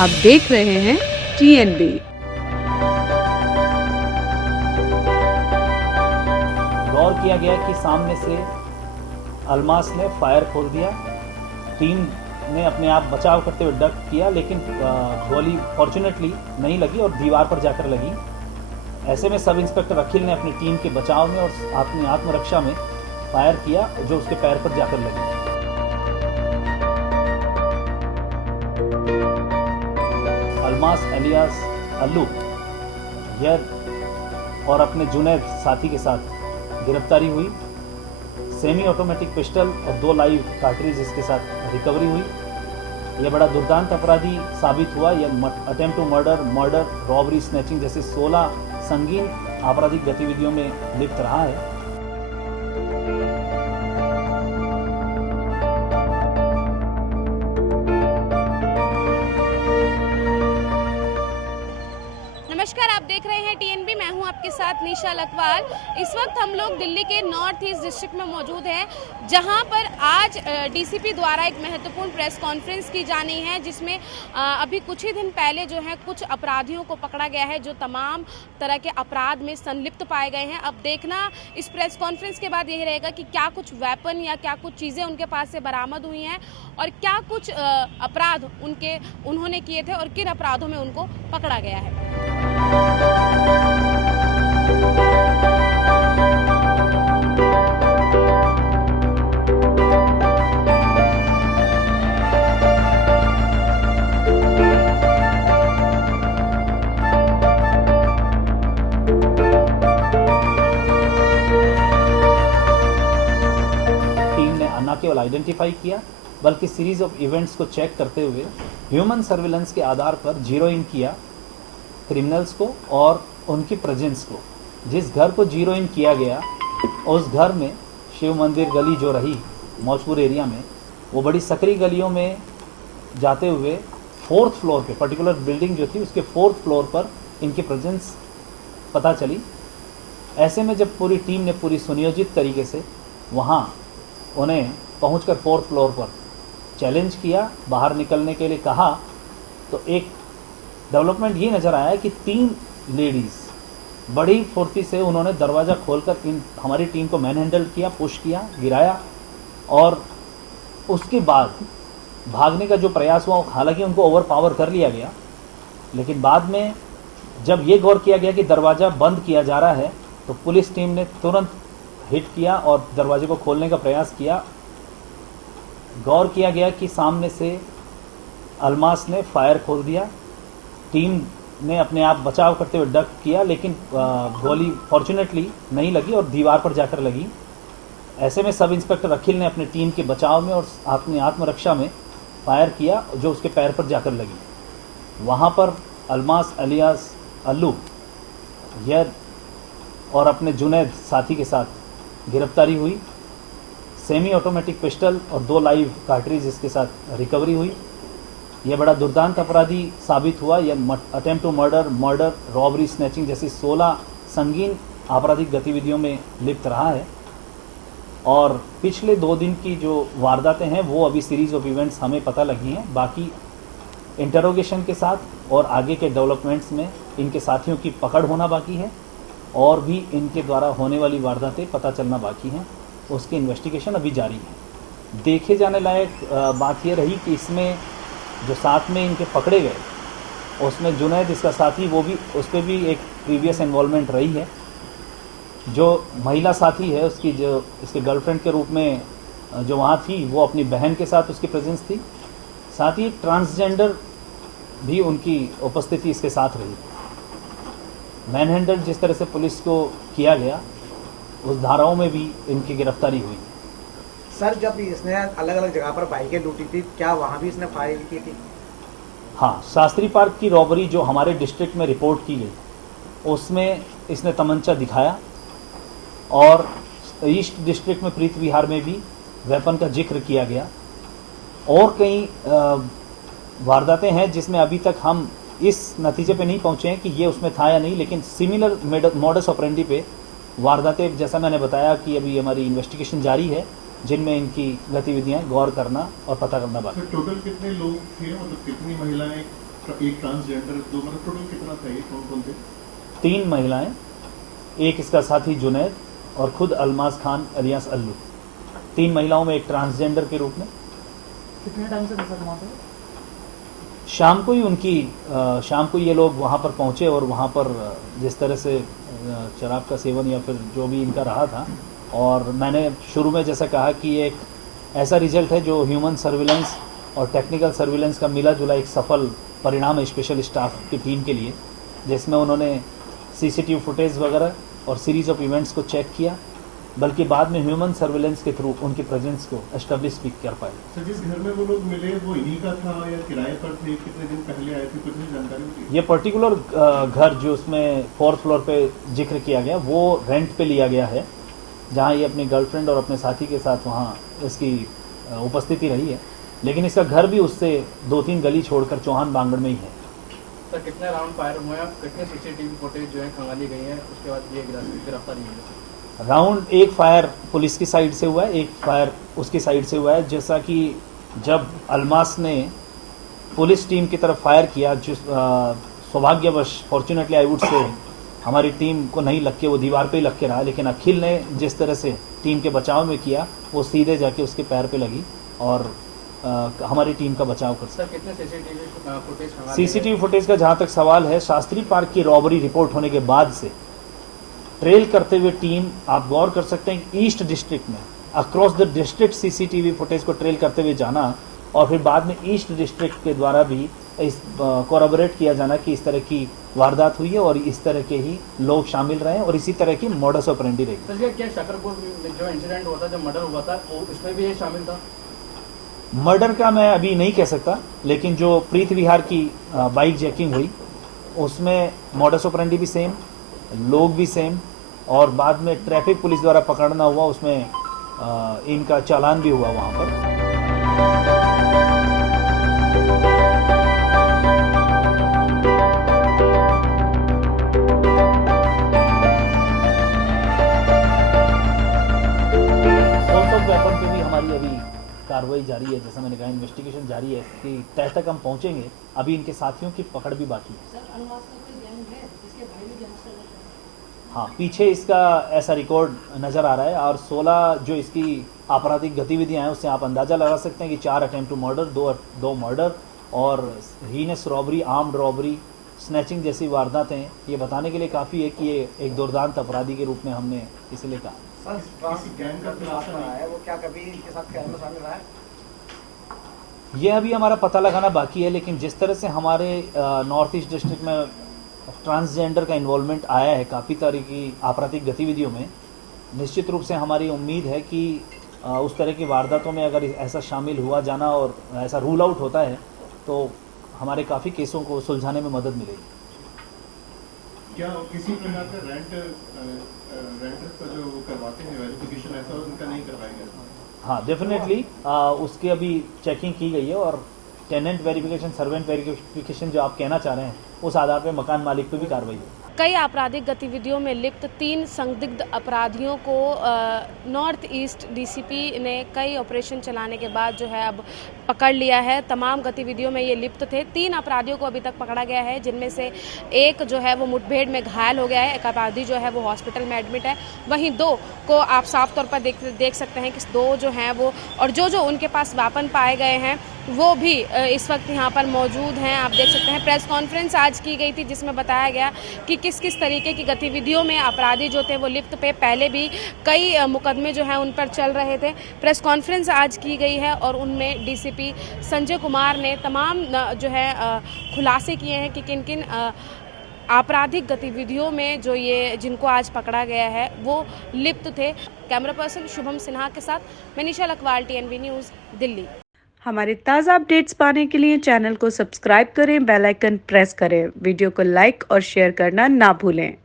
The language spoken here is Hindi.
आप देख रहे हैं TNB। गौर किया गया कि सामने से अलमास ने फायर खोल दिया। टीम ने अपने आप बचाव करते हुए डक किया, लेकिन गोली फॉर्चुनेटली नहीं लगी और दीवार पर जाकर लगी। ऐसे में सब इंस्पेक्टर अखिल ने अपनी टीम के बचाव में और अपनी आत्मरक्षा में फायर किया, जो उसके पैर पर जाकर लगी। अलमास एलियास अल्लू यह और अपने जुनैद साथी के साथ गिरफ्तारी हुई। सेमी ऑटोमेटिक पिस्टल और 2 लाइव कार्ट्रिज इसके साथ रिकवरी हुई। यह बड़ा दुर्दांत अपराधी साबित हुआ। यह attempt to murder, robbery, snatching जैसी 16 संगीन आपराधिक गतिविधियों में लिप्त रहा है। नमस्कार, आप देख रहे हैं TNB। मैं हूं आपके साथ निशा लखवाल। इस वक्त हम लोग दिल्ली के नॉर्थ ईस्ट डिस्ट्रिक्ट में मौजूद हैं, जहां पर आज DCP द्वारा एक महत्वपूर्ण प्रेस कॉन्फ्रेंस की जानी है, जिसमें अभी कुछ ही दिन पहले जो है कुछ अपराधियों को पकड़ा गया है जो तमाम तरह के अपराध में संलिप्त पाए गए हैं। अब देखना इस प्रेस कॉन्फ्रेंस के बाद यही रहेगा कि क्या कुछ वेपन या क्या कुछ चीज़ें उनके पास से बरामद हुई हैं और क्या कुछ अपराध उन्होंने किए थे और किन अपराधों में उनको पकड़ा गया है। टीम ने न केवल आइडेंटिफाई किया, बल्कि सीरीज ऑफ इवेंट्स को चेक करते हुए ह्यूमन सर्विलेंस के आधार पर जीरो इन किया क्रिमिनल्स को और उनकी प्रेजेंस को। जिस घर को जीरो इन किया गया उस घर में शिव मंदिर गली जो रही मौजपुर एरिया में, वो बड़ी सकरी गलियों में जाते हुए 4th फ्लोर पे, पर्टिकुलर बिल्डिंग जो थी उसके 4th फ्लोर पर इनकी प्रेजेंस पता चली। ऐसे में जब पूरी टीम ने पूरी सुनियोजित तरीके से वहाँ उन्हें पहुंचकर 4th फ्लोर पर चैलेंज किया, बाहर निकलने के लिए कहा, तो एक डेवलपमेंट ये नज़र आया कि 3 लेडीज़ बड़ी फुर्ती से उन्होंने दरवाज़ा खोलकर हमारी टीम को मैन हैंडल किया, पुश किया, गिराया और उसके बाद भागने का जो प्रयास हुआ, हालांकि उनको ओवर पावर कर लिया गया, लेकिन बाद में जब ये गौर किया गया कि दरवाज़ा बंद किया जा रहा है तो पुलिस टीम ने तुरंत हिट किया और दरवाजे को खोलने का प्रयास किया। गौर किया गया कि सामने से अलमास ने फायर खोल दिया। टीम ने अपने आप बचाव करते हुए डक किया, लेकिन गोली फॉर्चुनेटली नहीं लगी और दीवार पर जाकर लगी। ऐसे में सब इंस्पेक्टर अखिल ने अपनी टीम के बचाव में और अपनी आत्मरक्षा में फायर किया, जो उसके पैर पर जाकर लगी। वहाँ पर अलमास एलियास अल्लू यह और अपने जुनैद साथी के साथ गिरफ्तारी हुई। सेमी ऑटोमेटिक पिस्टल और 2 लाइव कार्ट्रिज इसके साथ रिकवरी हुई। यह बड़ा दुर्दांत अपराधी साबित हुआ। यह attempt to murder, robbery, snatching जैसी 16 संगीन आपराधिक गतिविधियों में लिप्त रहा है। और पिछले 2 दिन की जो वारदातें हैं वो अभी सीरीज ऑफ इवेंट्स हमें पता लगी हैं। बाकी इंटरोगेशन के साथ और आगे के डेवलपमेंट्स में इनके साथियों की पकड़ होना बाकी है और भी इनके द्वारा होने वाली वारदातें पता चलना बाकी हैं। उसकी इन्वेस्टिगेशन अभी जारी है। देखे जाने लायक बात यह रही कि इसमें जो साथ में इनके पकड़े गए उसमें जुनैद इसका साथी, वो भी उस पर भी एक प्रीवियस इन्वॉल्वमेंट रही है। जो महिला साथी है उसकी जो इसके गर्लफ्रेंड के रूप में जो वहाँ थी, वो अपनी बहन के साथ उसकी प्रेजेंस थी। साथ ही ट्रांसजेंडर भी उनकी उपस्थिति इसके साथ रही। मैन हैंडल जिस तरह से पुलिस को किया गया, उस धाराओं में भी इनकी गिरफ्तारी हुई। सर, जब इसने अलग अलग जगह पर बाइकें लूटी थी, क्या वहाँ भी इसने फायर की थी? हाँ, शास्त्री पार्क की रॉबरी जो हमारे डिस्ट्रिक्ट में रिपोर्ट की गई, उसमें इसने तमंचा दिखाया और ईस्ट डिस्ट्रिक्ट में प्रीत विहार में भी वेपन का जिक्र किया गया। और कई वारदातें हैं जिसमें अभी तक हम इस नतीजे पे नहीं पहुँचे हैं कि ये उसमें था या नहीं, लेकिन सिमिलर मॉडस ऑपरेंडी पे वारदातें, जैसा मैंने बताया कि अभी हमारी इन्वेस्टिगेशन जारी है, जिनमें इनकी गतिविधियां गौर करना और पता करना बाकी। टोटल कितने लोग थे, मतलब कितनी महिलाएं एक ट्रांसजेंडर, दो मतलब टोटल कितना था ये, कौन कौन थे? 3 महिलाएं, एक इसका साथी जुनैद और खुद अलमाज खान अलियास अल्लू। 3 महिलाओं में एक ट्रांसजेंडर के रूप में। कितने टाइम से नशा कमाते हैं? शाम को ये लोग वहाँ पर पहुँचे और वहाँ पर जिस तरह से शराब का सेवन या फिर जो भी इनका रहा था, और मैंने शुरू में जैसा कहा कि ये एक ऐसा रिजल्ट है जो ह्यूमन सर्विलेंस और टेक्निकल सर्विलेंस का मिला जुला एक सफल परिणाम है स्पेशल स्टाफ की टीम के लिए, जिसमें उन्होंने सीसीटीवी फुटेज वगैरह और सीरीज ऑफ इवेंट्स को चेक किया, बल्कि बाद में ह्यूमन सर्विलेंस के थ्रू उनकी प्रेजेंस को एस्टेब्लिश भी कर पाए। सर जिस घर में वो लोग मिले वो इन्हीं का था या किराए पर थे, कितने दिन पहले आए थे, कुछ भी जानकारी होती? ये पर्टिकुलर घर जो उसमें 4th फ्लोर पे जिक्र किया गया वो रेंट पे लिया गया है, जहाँ ये अपनी गर्लफ्रेंड और अपने साथी के साथ वहाँ इसकी उपस्थिति रही है, लेकिन इसका घर भी उससे 2-3 गली छोड़कर चौहान बांगड़ में ही है। सर कितने राउंड फायर हुए हैं, कितने सीसीटीवी फुटेज जो है खंगाली गई है, उसके बाद ये गिरफ्तारी हुई है? राउंड 1 फायर पुलिस की साइड से हुआ है, 1 फायर उसकी साइड से हुआ है। जैसा कि जब अलमास ने पुलिस टीम की तरफ फायर किया, जिस सौभाग्यवश फॉर्चुनेटली आई वुड से हमारी टीम को नहीं लग के वो दीवार पे ही लग के रहा, लेकिन अखिल ने जिस तरह से टीम के बचाव में किया वो सीधे जाके उसके पैर पे लगी और हमारी टीम का बचाव कर सर कितने सीसीटीवी फुटेज सीसीटीवी फुटेज का जहाँ तक सवाल है, शास्त्री पार्क की रॉबरी रिपोर्ट होने के बाद से ट्रेल करते हुए टीम, आप गौर कर सकते हैं ईस्ट डिस्ट्रिक्ट में across the district CCTV footage को ट्रेल करते हुए जाना और फिर बाद में ईस्ट डिस्ट्रिक्ट के द्वारा भी इस कोराबोरेट किया जाना कि इस तरह की वारदात हुई है और इस तरह के ही लोग शामिल रहे और इसी तरह की मॉडस ऑपरेंडी रही। सर ये क्या शकरपुर जो इंसिडेंट हुआ था, जो मर्डर हुआ था, वो उसमें भी ये शामिल था? मर्डर का मैं अभी नहीं कह सकता, लेकिन जो प्रीत विहार की बाइक जैकिंग हुई उसमें मॉडस ऑपरेंडी भी सेम, लोग भी सेम, और बाद में ट्रैफिक पुलिस द्वारा पकड़ना हुआ, उसमें इनका चालान भी हुआ वहाँ पर। वेपन पे भी हमारी अभी कार्रवाई जारी है, जैसा मैंने कहा इन्वेस्टिगेशन जारी है, कि तय तक हम पहुंचेंगे। अभी इनके साथियों की पकड़ भी बाकी है। हाँ, पीछे इसका ऐसा रिकॉर्ड नज़र आ रहा है और 16 जो इसकी आपराधिक गतिविधियां हैं उससे आप अंदाज़ा लगा सकते हैं कि 4 अटेम्प्ट टू मर्डर, 2 मर्डर और heinous robbery, armed robbery, snatching जैसी वारदातें। ये बताने के लिए काफ़ी है कि ये एक दुर्दांत अपराधी के रूप में हमने इसलिए कहा। सर ट्रांसजेंडर का खुलासा रहा है, वो क्या कभी इनके साथ कैद में शामिल रहा है? ये अभी हमारा पता लगाना बाकी है, लेकिन जिस तरह से हमारे नॉर्थ ईस्ट डिस्ट्रिक्ट में ट्रांसजेंडर का इन्वॉल्वमेंट आया है काफ़ी तरह की आपराधिक गतिविधियों में, निश्चित रूप से हमारी उम्मीद है कि उस तरह की वारदातों में अगर ऐसा शामिल हुआ जाना और ऐसा रूल आउट होता है तो हमारे काफ़ी केसों को सुलझाने में मदद मिलेगी। क्या किसी प्रकार का रेंटर का जो करवाते हैं वेरिफिकेशन, ऐसा उनका नहीं करवाया गया? हाँ, डेफिनेटली उसकी अभी चेकिंग की गई है और टेनेंट वेरिफिकेशन, सर्वेंट वेरिफिकेशन जो आप कहना चाह रहे हैं, उस आधार पे मकान मालिक पे भी कार्रवाई है। कई आपराधिक गतिविधियों में लिप्त 3 संदिग्ध अपराधियों को नॉर्थ ईस्ट डीसीपी ने कई ऑपरेशन चलाने के बाद जो है अब पकड़ लिया है। तमाम गतिविधियों में ये लिप्त थे। 3 अपराधियों को अभी तक पकड़ा गया है, जिनमें से एक जो है वो मुठभेड़ में घायल हो गया है, एक अपराधी जो है वो हॉस्पिटल में एडमिट है। वहीं 2 को आप साफ तौर पर देख सकते हैं कि 2 जो हैं वो, और जो उनके पास वापन पाए गए हैं वो भी इस वक्त यहाँ पर मौजूद हैं। आप देख सकते हैं प्रेस कॉन्फ्रेंस आज की गई थी जिसमें बताया गया कि किस तरीके की गतिविधियों में अपराधी जो थे वो लिप्त पे, पहले भी कई मुकदमे जो हैं उन पर चल रहे थे। प्रेस कॉन्फ्रेंस आज की गई है और उनमें डीसीपी संजय कुमार ने तमाम जो है खुलासे किए हैं कि किन किन आपराधिक गतिविधियों में जो ये जिनको आज पकड़ा गया है वो लिप्त थे। कैमरा पर्सन शुभम सिन्हा के साथ मैं निशा लखवाल, TNV न्यूज़, दिल्ली। हमारे ताज़ा अपडेट्स पाने के लिए चैनल को सब्सक्राइब करें, बेल आइकन प्रेस करें, वीडियो को लाइक और शेयर करना ना भूलें।